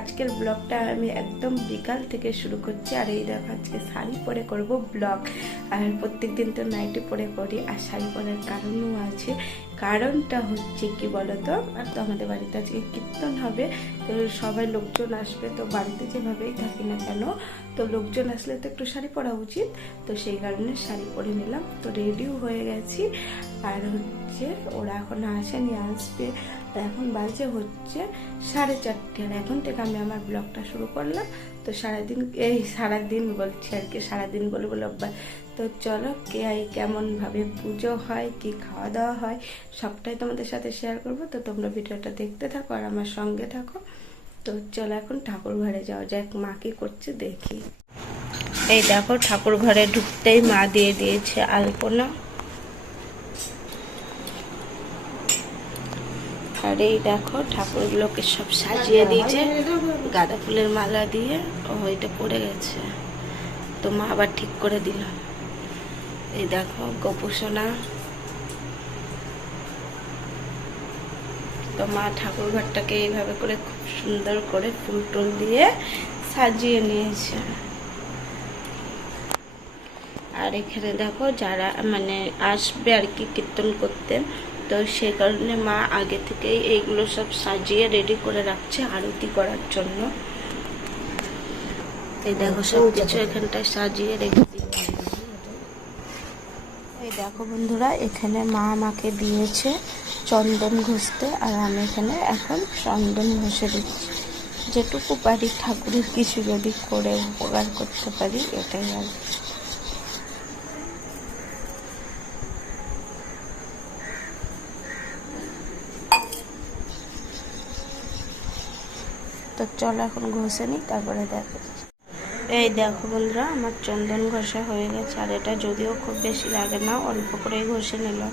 আজকের ব্লগটা আমি একদম বিকাল থেকে শুরু করছি। আর এই দেখো আজকে শাড়ি পরে করব ব্লগ। আর প্রত্যেকদিন তো নাইটি পরে করি, আর শাড়ি পরার কারণও আছে। কারণটা হচ্ছে কি বলতো, আর তো আমাদের বাড়িতে আজকে কীর্তন হবে, তো সবাই লোকজন আসবে। তো বাড়িতে যেভাবেই থাকি না কেন, তো লোকজন আসলে তো একটু শাড়ি পরা উচিত। তো সেই কারণে শাড়ি পরে নিলাম, তো রেডিও হয়ে গেছি। আর হচ্ছে ওরা এখন আসেনি, আসবে। এখন বাজে হচ্ছে 4:30, আর এখন থেকে আমি আমার ব্লগটা শুরু করলাম। তো সারাদিন বলছি আর কি, সারাদিন বলবো ব্লগবার। তো চলো কেমনভাবে পুজো হয়, কি খাওয়া দাওয়া হয়, সবটাই তোমাদের সাথে শেয়ার করবো। তো তোমরা ভিডিওটা দেখতে থাকো আর আমার সঙ্গে থাকো। তো চলো এখন ঠাকুর ঘরে যাওয়া যাক, মা কি করছে দেখি। এই দেখো ঠাকুর ঘরে ঢুকতেই মা দিয়ে দিয়েছে আলপনা। আর এই দেখো ঠাকুরগুলোকে সব সাজিয়ে দিয়েছে গাঁদা ফুলের মালা দিয়ে। ওইটা পড়ে গেছে, তো মা আবার ঠিক করে দিল। এই দেখো গোপুসোনা। তো মা ঠাকুর ঘরটাকে এইভাবে করে খুব সুন্দর করে ফুল টুল দিয়ে সাজিয়ে নিয়েছে। আর এখানে দেখো যারা মানে আসবে আর কি কীর্তন করতে, তো সেই কারণে মা আগে থেকেই এইগুলো সব সাজিয়ে রেডি করে রাখছে আরতি করার জন্য। এই দেখো সব কিছু এখানটায় সাজিয়ে রেখে দিচ্ছে। এই দেখো বন্ধুরা, এখানে মা আমাকে দিয়েছে চন্দন ঘষতে, আর আমি এখানে এখন চন্দন ঘষে দিচ্ছি। যেটুকু পারি ঠাকুরের কিছু যদি করে উপকার করতে পারি, এটাই আর কি। তো চলো এখন ঘষে নিই, তারপরে দেখো। এই দেখো বন্ধুরা, আমার চন্দন ঘষা হয়ে গেছে। আর এটা যদিও খুব বেশি লাগে না, অল্প করেই ঘষে নিলাম।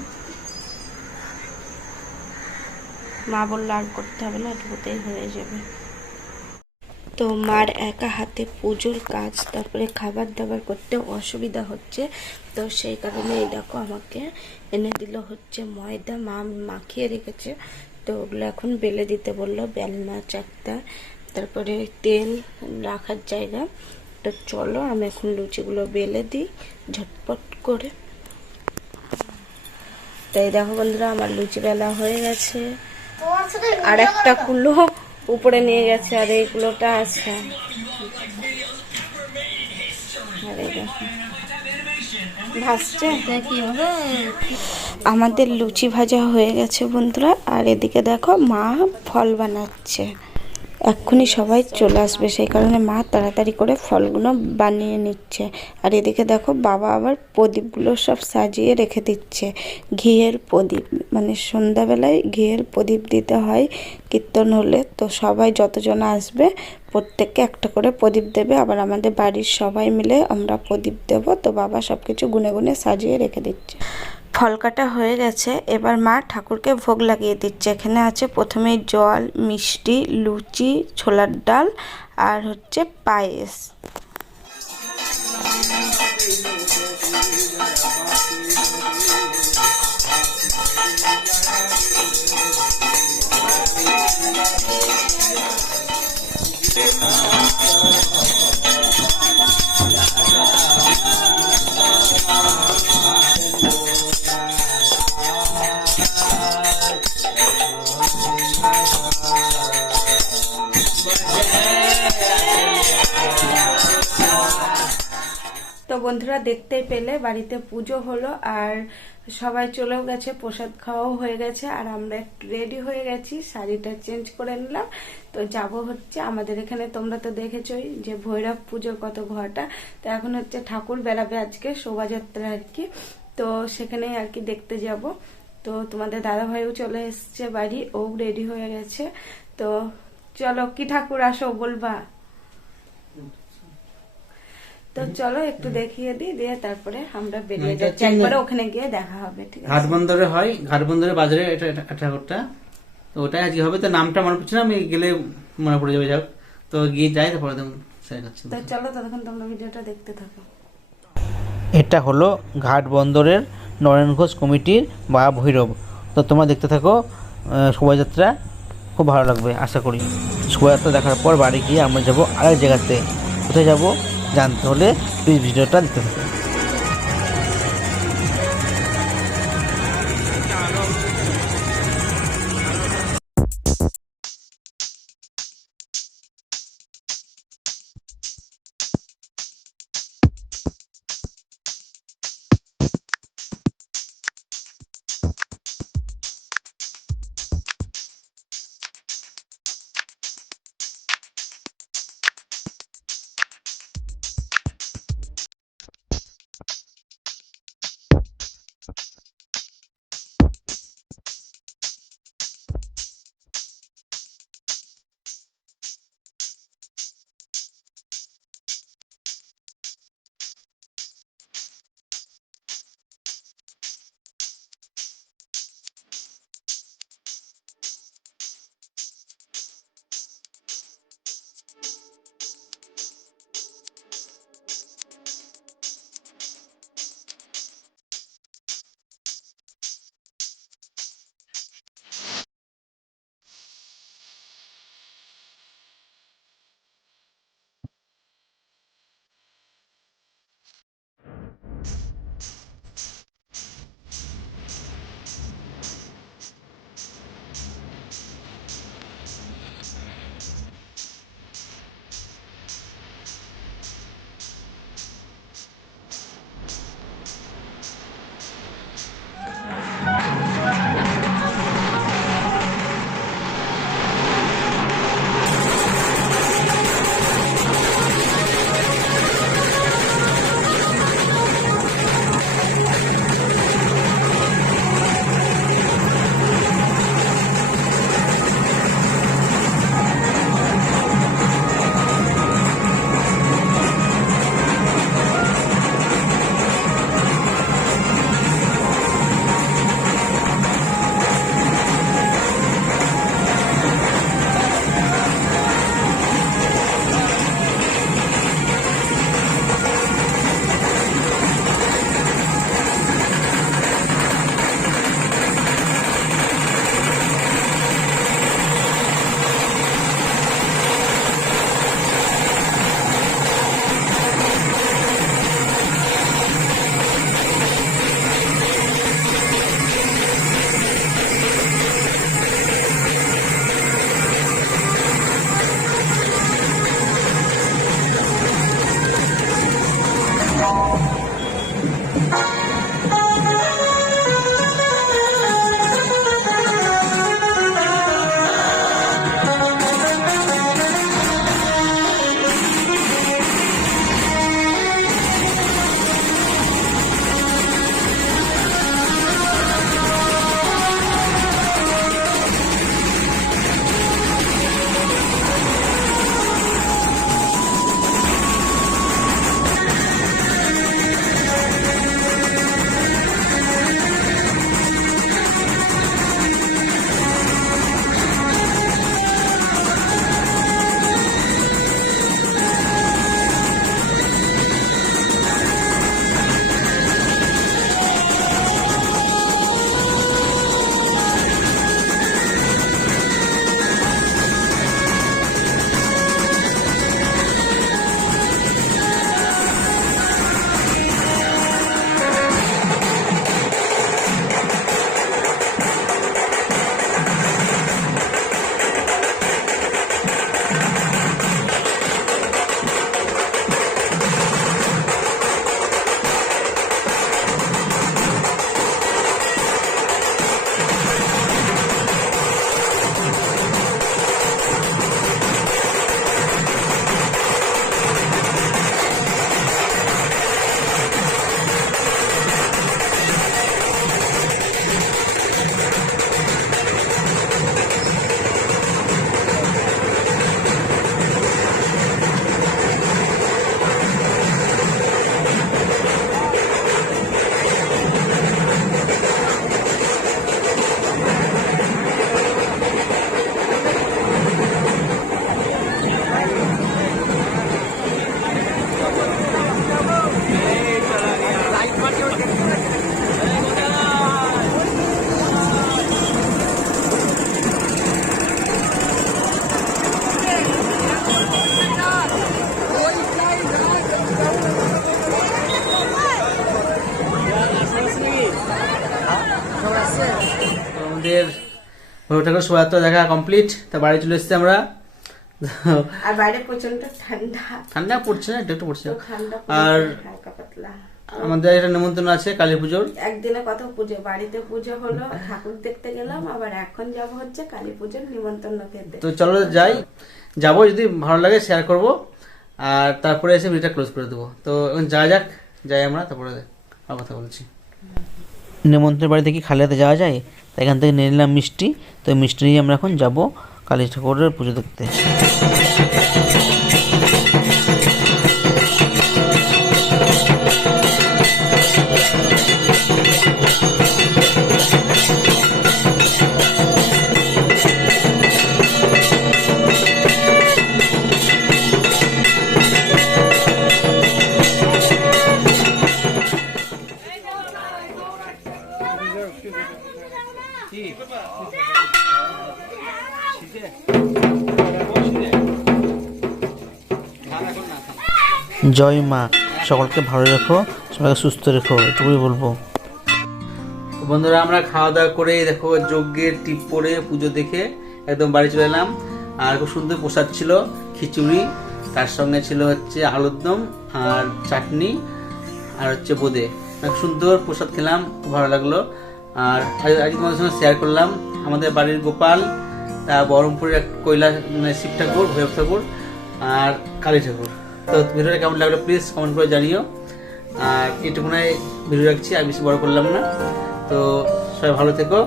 মা বললো আর করতে হবে না, এটুকুতেই হয়ে যাবে। তো মার একা হাতে পুজোর কাজ, তারপরে খাবার দাবার করতে অসুবিধা হচ্ছে। তো সেই কারণে এই দেখো আমাকে এনে দিল হচ্ছে ময়দা, মা মাখিয়ে রেখেছে। তো ওগুলো এখন বেলে দিতে বললো, বেলনা চাকতা, তারপরে তেল রাখার জায়গা। তো চলো আমি এখন লুচিগুলো বেলে দিই ঝটপট করে। তো এই দেখো বন্ধুরা, আমার লুচি বেলা হয়ে গেছে। আর একটা কুলো উপরে নিয়ে গেছে, আর এই কুলোটা আছে। আর এই দেখো ভাসছে। আমাদের লুচি ভাজা হয়ে গেছে বন্ধুরা। আর এদিকে দেখো মা ফল বানাচ্ছে, এক্ষুনি সবাই চলে আসবে, সেই কারণে মা তাড়াতাড়ি করে ফলগুলো বানিয়ে নিচ্ছে। আর এদিকে দেখো বাবা আবার প্রদীপগুলো সব সাজিয়ে রেখে দিচ্ছে। ঘিয়ের প্রদীপ, মানে সন্ধ্যাবেলায় ঘিয়ের প্রদীপ দিতে হয় কীর্তন হলে। তো সবাই যতজন আসবে প্রত্যেককে একটা করে প্রদীপ দেবে। আবার আমাদের বাড়ির সবাই মিলে আমরা প্রদীপ দেব। তো বাবা সব কিছু গুনে গুনে সাজিয়ে রেখে দিচ্ছে। ফল কাটা হয়ে গেছে, এবার মা ঠাকুরকে ভোগ লাগিয়ে দিচ্ছে। এখানে আছে প্রথমে জল, মিষ্টি, লুচি, ছোলার ডাল, আর হচ্ছে পায়েস। তো বন্ধুরা দেখতেই পেলে বাড়িতে পুজো হলো, আর সবাই চলেও গেছে, প্রসাদ খাওয়াও হয়ে গেছে। আর আমরা একটু রেডি হয়ে গেছি, শাড়িটা চেঞ্জ করে নিলাম। তো যাব হচ্ছে আমাদের এখানে, তোমরা তো দেখেছই যে ভৈরব পুজোর কত ঘটা। তো এখন হচ্ছে ঠাকুর বেড়াবে আজকে, শোভাযাত্রা আর কি। তো সেখানেই আর কি দেখতে যাব। তো তোমাদের দাদা ভাইও চলে এসছে বাড়ি, ও রেডি হয়ে গেছে। তো চলো, কি ঠাকুর আসো বলবা? তো চলো একটু দেখিয়ে দিই, দিয়ে তারপরে আমরা বেরিয়ে যাচ্ছি, একবারে ওখানে গিয়ে দেখা হবে। ঠিক আছে, ঘাটবন্দরে হয়, ঘাটবন্দরের বাজারে এটা ঠাকুরটা। তো ওটাই আজকে হবে। তো নামটা মনে পড়ছে না, আমি গেলে মনে পড়ে যাবে। যাও তো গিয়ে যাই, তারপরে তো চলো ততক্ষণ তোমরা ভিডিওটা দেখতে থাকো। এটা হলো ঘাটবন্দরের নরেন ঘোষ কমিটির বা ভৈরব। তো তোমরা দেখতে থাকো শোভাযাত্রা, খুব ভালো লাগবে আশা করি। শোভাযাত্রা দেখার পর বাড়ি গিয়ে আমরা যাব আরেক জায়গাতে। কোথায় যাব জানতে হলে প্লিজ ভিডিওটা দেখতে থাকুন। ভৈরব ঠাকুর শোভাযাত্রা দেখা কমপ্লিট। তা বাড়ি চলে এসেছি আমরা। আর বাইরে প্রচন্ড ঠান্ডা, ঠান্ডা পড়ছে না, একটু একটু পড়ছে। তো ঠান্ডা আর হালকা পাতলা। আমাদের একটা নিমন্ত্রণ আছে কালী পুজোর। একদিনে কত পুজো, বাড়িতে পুজো হলো, ঠাকুর দেখতে গেলাম, আবার এখন যাব হচ্ছে কালী পুজোর নিমন্ত্রণ খেতে। তো চলো যাই, যাবো, যদি ভালো লাগে শেয়ার করব, আর তারপরে এসে ভিডিওটা ক্লোজ করে দেবো। তো এখন যাই আমরা, তারপরে আর কথা বলছি। নেমন্ত্রণ বাড়িতে কি খালি হাতে যাওয়া যায়? তাই এখান থেকে নিয়ে নিলাম মিষ্টি। তো মিষ্টি নিয়ে আমরা এখন যাব কালী ঠাকুরের পুজো দেখতে। জয় মা, সকলকে ভালো রেখো, সবাইকে সুস্থ রেখো, এটুকুই বলবো। তো বন্ধুরা, আমরা খাওয়া দাওয়া করে দেখো যজ্ঞের টিপ পরে পুজো দেখে একদম বাড়ি চলে এলাম। আর খুব সুন্দর প্রসাদ ছিল, খিচুড়ি, তার সঙ্গে ছিল হচ্ছে আলুর দম আর চাটনি আর হচ্ছে বোঁদে। খুব সুন্দর প্রসাদ খেলাম, খুব ভালো লাগলো। আর আজকে তোমাদের সঙ্গে শেয়ার করলাম আমাদের বাড়ির গোপাল, বহরমপুরের এক কৈলাস শিব ঠাকুর, ভৈরব ঠাকুর আর কালী ঠাকুর। তো ভিডিওটা কেমন লাগলো প্লিজ কমেন্ট করে জানিও। আর এইটুকুনাই ভিডিও রাখছি, আর বেশি বড় করলাম না। তো সবাই ভালো থেকো,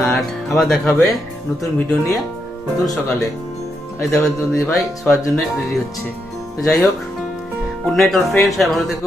আর আবার দেখা হবে নতুন ভিডিও নিয়ে নতুন সকালে। এই দেখো ভাই সবার জন্য রেডি হচ্ছে। তো যাই হোক, গুড নাইট অল ফ্রেন্ড, সবাই ভালো থেকো।